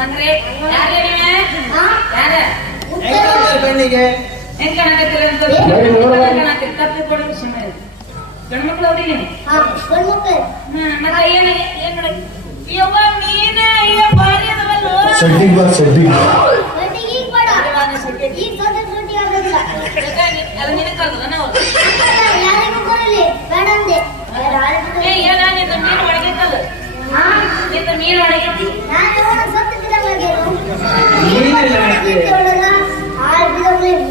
ಮಂಗ್ರಿ ಯಾರೇ ನೀವೇ ಯಾರ ಕಣ್ಣಿಗೆ ಹೆಂಗ್ ಕಾಣಕತ್ತೀರ ಅಂತ ಕಾಣಕತ್ತೀರಿ ತಪ್ಪಿಕೊಂಡು ವಿಷಯ ಗಂಡ್ಮಕ್ಳು ಅವ್ರಿಗೆ ಮತ್ತೆ ಏನ್ ಮಾಡಕ್ಕೆ ಯವ್ವ ನೀನೇ ಅಯ್ಯ ಬಾರಿ ಅದವಲ್ಲೋ ಸೆಟ್ಟಿಂಗ್ ಬಾ ಸೆಟ್ಟಿಂಗ್ ಅದು ನಿನಗೆ ಕಲ್ತದ ನಾವು ನಿಂತ ಮೀನು ಒಳಗಿತ್ತಲ್ಲ ನಿಂತ ಮೀನು ಒಳಗಿತ್ತು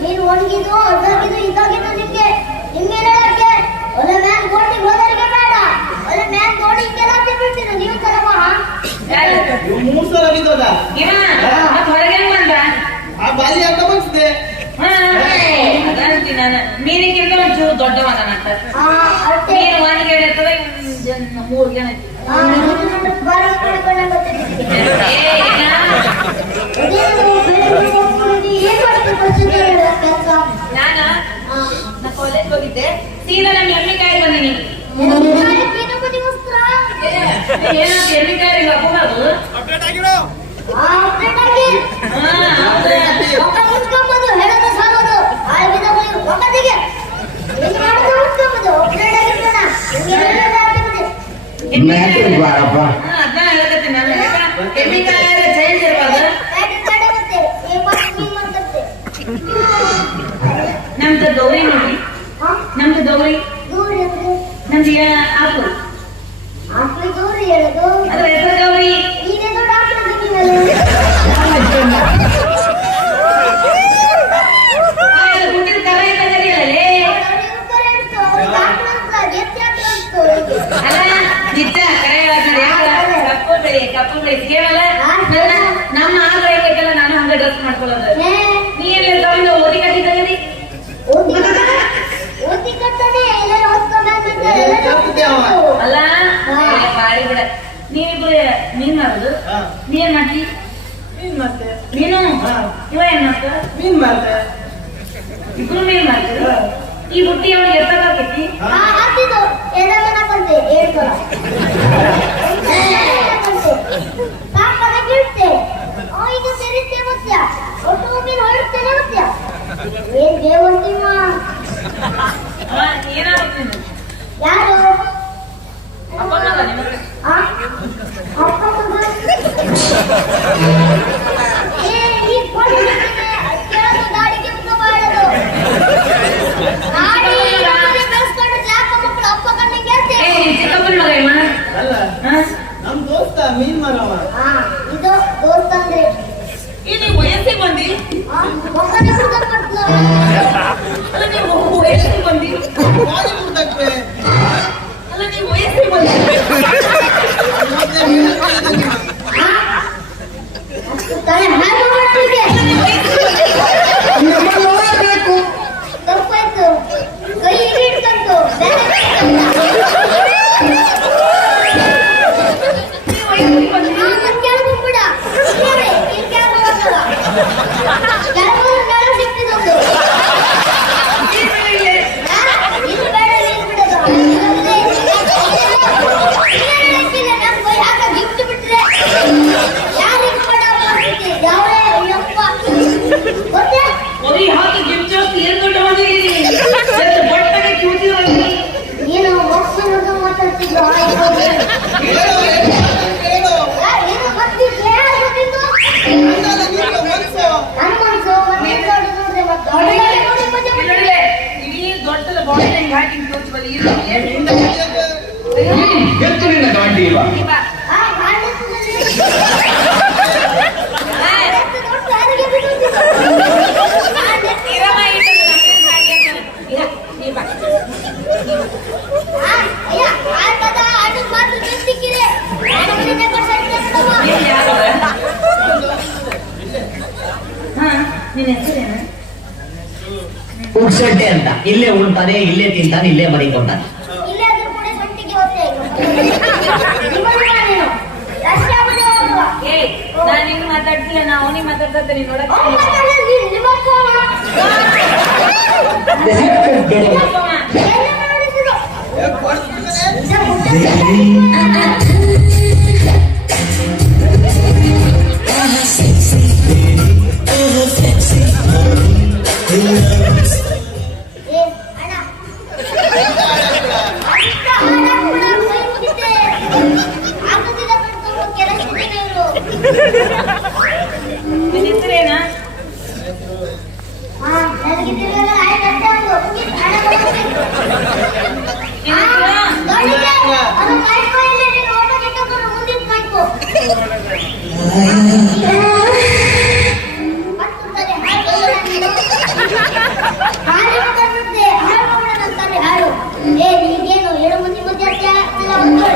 ಮೀನು ಒಣಗಿದು ಅದಾಗಿದ್ದು ಇದಾಗಿದ್ದು ನಿಮ್ಗೆ ನಿಮ್ಗೆ ಒಲೆ ಮ್ಯಾನ್ ಗೋಟಿಗೆ ಹೋದರಿಗೆ ಬೇಡ ಒಲೆ ಮ್ಯಾನ್ ಗೋಟಿ ಹಿಂಗೆಲ್ಲ ಬಿಡ್ತೀರ ನೀವು ತರವ 3 ಸಲ ಬಿದ್ದೋದ ಹೊರಗೆ ಬಂದ ಆ ಬಾಲಿ ಅಂತ ಬಂದಿದೆ ಅದಂತಿ ನಾನು ಮೀನಿಗಿಂತ ಒಂಚೂರು ದೊಡ್ಡವನಂತ ಮೀನು ಒಣಗಿ ಇರ್ತದೆ 3 ಜನ ನಾನು ಕಾಲೇಜ್ ಹೋಗಿದ್ದೆ ಸೀದಾ ನಾನು ಎಮ್ಮಿಕಾಯಿ ಬಂದಿನಿ ಎಮ್ಮಿಕಾಯಿ ಹಾಕೋಬಾರ್ದು ಅದನ್ನ ಹೇಳಕತ್ತೀನಿ ನಾನು ಎಮ್ಮಿಕಾಯಿ ಚೇಂಜ್ ಇರ್ಬಾರ್ದು ನಮ್ದು ಗೌರಿ ನೋಡಿ ನಮ್ದು ಗೌರಿ ನಮ್ದು ಆಪು ಅದ್ರ ಹೆಸರು ಗೌರಿ ಹುಟ್ಟಿದ ಕರ ಇಲ್ಲೇ ಅಲ್ಲ ನಿಜ ಕರೆ ಕಪ್ಪು ಬೆಳಿ ಕೇವಲ ನಮ್ಮ ಆಗ ಹೇಳ್ಬೇಕಲ್ಲ ನಾನು ಹಂಗ ಡ್ರೆಸ್ ಮಾಡ್ಕೊಳ್ಳೋದು ನೀ ಎಲ್ಲಿ ಗೌರಿನ ಓದಿ ಕಟ್ಟಿದ್ದೀರಿ ಅಲ್ಲ ಬಾರಿ ಬಿಡ ನೀವಿಬ್ರು ಮೀನ್ ಮಾಡುದು ನೀ ಏನ್ ಮಾಡ್ತಿ ಮೀನು ಇವ ಏನ್ ಮಾಡ್ತ ಮೀನ್ ಮಾಡ್ತೆ ಇಬ್ರು ಮೀನ್ ಮಾಡ್ತೀರ ಈ ಬುಟ್ಟಿ ಅವನಿಗೆ ಎತ್ತಕ್ಕಾಕೈತಿ ಏನಾಗುತ್ತೆ ಯಾರು ಅಪ್ಪ ಮಗ ನಿಮಗೆ ಚಿಕ್ಕಪ್ಪನ ಮಗ ಅಲ್ಲ ನಮ್ ದೋಸ್ತ ಮೀನ್ ಮಾರವ ಇದು ದೋಸ್ತ ಅಂದ್ರೆ ನೀವು ವಯಸ್ಸಿಗೆ ಬಂದಿ ಅಲ್ಲ ನೀವು ವಯಸ್ಸಿಗೆ ಬಂದಿ ಬಾಯಿ ಮುಟ್ಟಕ್ವೆ ಅಲ್ಲ ನೀವು ವಯಸ್ಸಿಗೆ ಬಂದಿ ತಪ್ಪಾಯ್ತು ಕೈ ಹಿಡ್ಕಂತು ಏನು ಮಾತಾಡ್ತಿದ್ರು ದೊಡ್ಡದ ಬಾಡಿ ಹಾಕಿ ಎತ್ತು ನಿನ್ನ ಗಾಂಡಿ ಇವ ಉಡ್ಸಡ್ಡೆ ಅಂತ ಇಲ್ಲೇ ಉಳ್ತಾನೆ ಇಲ್ಲೇ ತಿಂತಾನೆ ಇಲ್ಲೇ ಮರಿಕೊಂತಾನೆ ನಾನು ನಿನ್ ಮಾತಾಡ್ತಿಲ್ಲ ನಾ ಅವನಿಗೆ ಮಾತಾಡ್ತೀನಿ ನೋಡಕ್ ನಿನ್ನ ಹೆಸರೇನ? ಹಾ ನನಗೆ ತಿರುಗಲ್ಲ ಆಯ್ತು ಅಷ್ಟೇ ಒಂದು ಮುಗೀತು ಹಣ ಕೊಡ್ತೀನಿ ನಿನ್ನ ಹೆಸರು? ದೊಡ್ಡಗೆ ಅದು ಮೈಕೋ ಇಲ್ಲ ನೀನು ಓಟ ಕೆಟ್ಟಕೊಂಡು ಮುಂದಿನ ಮೈಕೋ ಮತ್ತೊಂದರೆ ಹಾಡು ನೀನು ಹಾಡು ಬಂದ್ಬಿಡ್ತೆ ಹಾಡು ಮಾಡೋಣ ಅಂತಾರೆ ಹಾಡು ಏ ನೀನೇನು 7 ಮಂದಿ ಮಧ್ಯೆ ಆಗ್ತಿಲ್ಲ ಒಂದು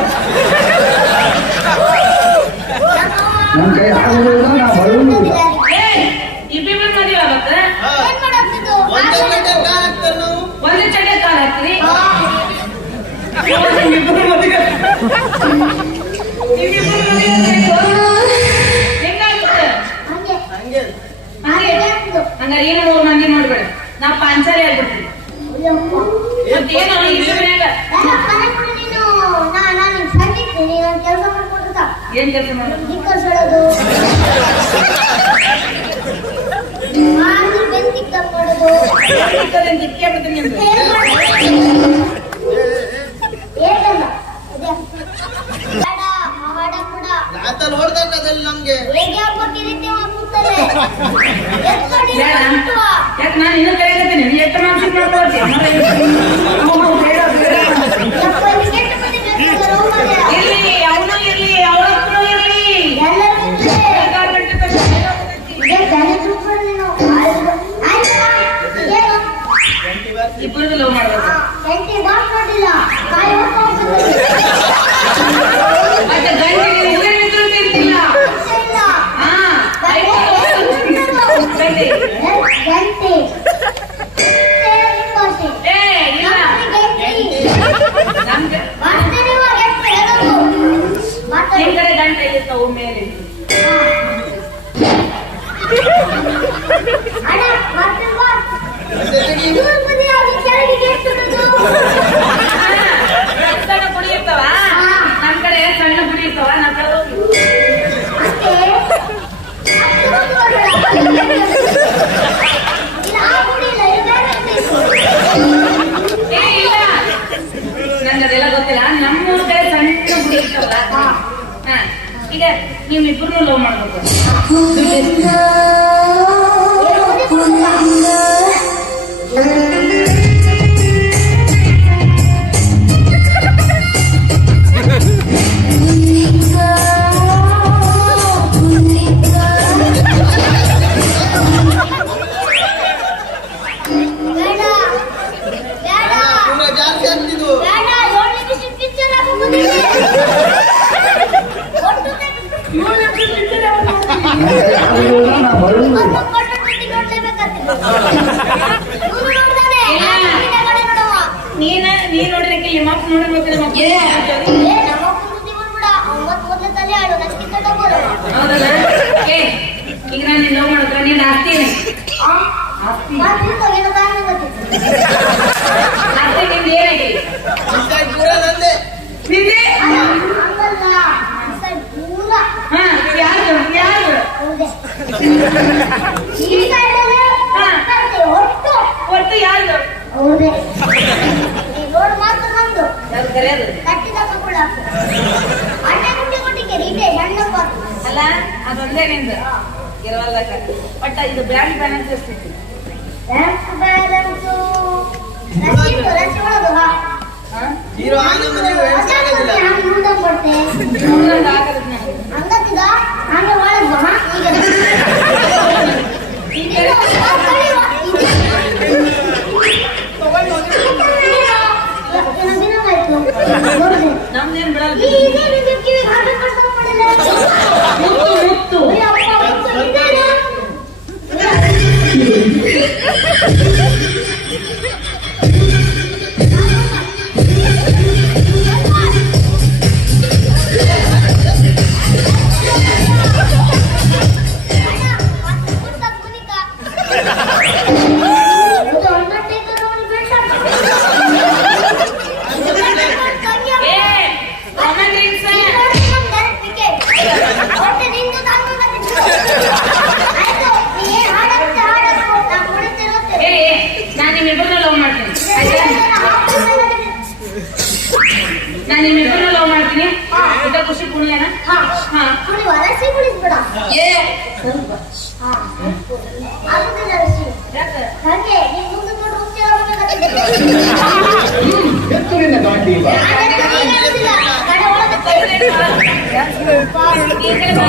ನಮ್ ಕೈ ಆಗೋದಿಲ್ಲ, ನಾ ಬರೋದಿಲ್ಲ. ಏ, ಇಬ್ಬಿಬ್ರು ಮದುವೆ ಆಗತ್ತೆ? ಏನ್ ಮಾಡಾಕ್ತಿದ್ದು ಒಂದೇ ಗಂಟೆ ಕಾಲ ಹಾಕ್ತಾರೆ ನಾವು. ಒಂದೇ ಚಡ್ಡೆ ಕಾಲ್ ಹಾಕ್ತೀರಿ? ಹೆಂಗಾಗುತ್ತೆ? ಹಂಗೆ ಹಂಗೆ ಹಾಗೆ ಹಂಗಾರೆ ಏನು 3 ಮಂದಿ ನೋಡ್ಬೇಡ, ನಾ ಪಾಂಚಾಲಿ ಆಗ್ಬಿಡ್ತೀನಿ. ಅಯ್ಯಪ್ಪ ಮತ್ತೇನು ಇಬ್ಬರನ್ಯಾಗ ಕೆಲಸ ಮಾಡ್ಕೊಡ್ತ ಏನ್ ಕೆಲಸ ಮಾಡೋದು? ದಿಕ್ಕಸೋಳೋದು ಬೆಂದಿಕ್ಕ ಮಾಡೋದು ದಿಕ್ಕಿ ಆಗ್ಬಿಡ್ತೀನಿ ಅಂತ. ಏಕಲ್ಲ ಬೇಡ ಮಾವಾಡ ಕೂಡ ರಾತಲ್ಲಿ ಹೊಡ್ದಾಗ ಅದಲ್ಲಿ ನಮ್ಗೆ ಹೇಗೆ ಆಗ್ಬಿಟ್ಟಿರುತ್ತೆ ಕೂತಲೆ ಬೇಡ. ಯಾಕೆ ನಾನು ಇನ್ನೂ ಕರೆಯಕತ್ತೀನಿ, ನೀ ಎಷ್ಟು ಮಾನ್ಸಿಕ ಮಾಡ್ಕೊಳ್ತಿ? ಇರ್ಲಿ, ಅವನು ಇರ್ಲಿ, ಅವಳಪ್ಪನು ಇರ್ಲಿ. ಇಬ್ಬರಿಗೂ ಲವ್ ಮಾಡ್ಬೇಕು. ಮತ್ತೆ ಗಂಟೆಗೆ ಉಗುರು ಇದ್ರೂ ಇರ್ತಿಲ್ಲ. ಹಾ, ಗಂಟೆ. ಏ, ಇಲ್ಲ. ನಮ್ಗೆ ನಿಮ್ ಕಡೆ ಗಂಟೆ ಇರ್ತಾವ ಮೇಲೆ. ಸಣ್ಣ ಪುಡಿ ಇರ್ತಾವ, ನಮ್ ಕಡೆ ಸಣ್ಣ ಪುಡಿ ಇರ್ತಾವ, ನಮ್ ಕಡೆ ಹೋಗಿ. ಏ, ಇಲ್ಲ, ನಂಗೆ ಅದೆಲ್ಲ ಗೊತ್ತಿಲ್ಲ. ನಮ್ಮೂರ ಕಡೆ ಸಣ್ಣ ಪುಡಿ ಇರ್ತಾವ. ಹಾ, ಈಗ ನೀವಿಬ್ರು ಲವ್ ಮಾಡ್ಬೇಕು. ಪೂರ ಜಾಸ್ತಿ ಆಗ್ತಿದ್ವು. ನಮ್ ಕೈ ಆಗೋದಿಲ್ಲ, ನಾ ಬರೋದಿಲ್ಲ. ನೀನ್ ನೋಡಿದಕ್ಕೆ ನಿಮ್ಮಪ್ಪ ನೋಡಿರ್ಬೇಕು. ಹೌದಲ್ಲ? ಏ, ಈಗ ನಾನು ಲವ್ ಮಾಡಿದ್ರೆ ನೀನ್ ಆಸ್ತಿ ಏನೇ? ಆಸ್ತಿ ನಿಂದ ಏನಾಗಿದೆ? ಈ side ಪೂರ ನಂದೆ. ನಿಂದೆ? ದೂರ ಹಾ, ಯಾರು ಯಾರು ಈ ಸೈಡಲ್ಲಿ ಒಟ್ಟು ಒಟ್ಟು ಯಾರು? ಹೌದೇ ರೋಡ್ ಮಾತ್ರ ನಮ್ದು ಯಾರು ಕರೆಯೋದು? ಕಟ್ಟಿದ ಕಪ್ಪಳ ಅಣ್ಣ ಕುಟ್ಟಿ ಕೊಟ್ಟಿಗೆ ರೀಟೆ ಸಣ್ಣ ಪಾತ್ರ ಅಲ್ಲ, ಅದೊಂದೇ ನಿಂದು ಇರವಲ್ಲ. ಬಟ್ ಇದು ಬ್ಯಾಂಕ್ ಬ್ಯಾಲೆನ್ಸ್ ಎಷ್ಟಿತ್ತು? ಬ್ಯಾಂಕ್ ಬ್ಯಾಲೆನ್ಸು ರಸಿ ಒಳದು ಹಾ ಜೀರೋ ಆನೆ ಮನೆ ವ್ಯವಸ್ಥೆ ಆಗೋದಿಲ್ಲ. ಹಂಗೆ ಮುಂದೆ ಕೊಡ್ತೆ ಇನ್ನೊಂದು ಆಗದು ನನಗೆ. ಹಂಗತ್ತಿದ ಹಂಗೆ ಒಳದು ಹಾ ಈಗ ಈಗ ನಮ್ದೇನ್ ಬಿಡಲ್ಲ. ಮುತ್ತು ಮುತ್ತು. ಏ, common drinks ಆ? ಏ, ನಾನ್ ನಿಮ್ಮಿಬ್ಬರನ್ನ ಲವ್ ಮಾಡ್ತೀನಿ. ಆಯ್ತಾ? ನಾನ್ ನಿಮ್ಮಿಬ್ಬರನ್ನ ಲವ್ ಮಾಡ್ತೀನಿ. ಊಟ ಖುಷಿ ಕುಣಿಯೋಣ. ಹಾ, ಕುಡಿಯುವ ರಸ ರಸಿ ಬಿಡಿಸ್ಬೇಡ ಏ ಹಾ ಆಗುದಿಲ್ಲ ರಸಿ ಯಾಕ ಹಂಗೆ ನೀನ್ ಮುಂದೆ ನೋಡಿ ಹೋಗ್ತೀರ ಬೇಕಾಗ್ತದೆ ಎತ್ತರಿನ ಗಾಂಡಿ ಬಾ ಕಡೆ ಒಳಗೆ ಈ ಕಡೆ ಬಾ.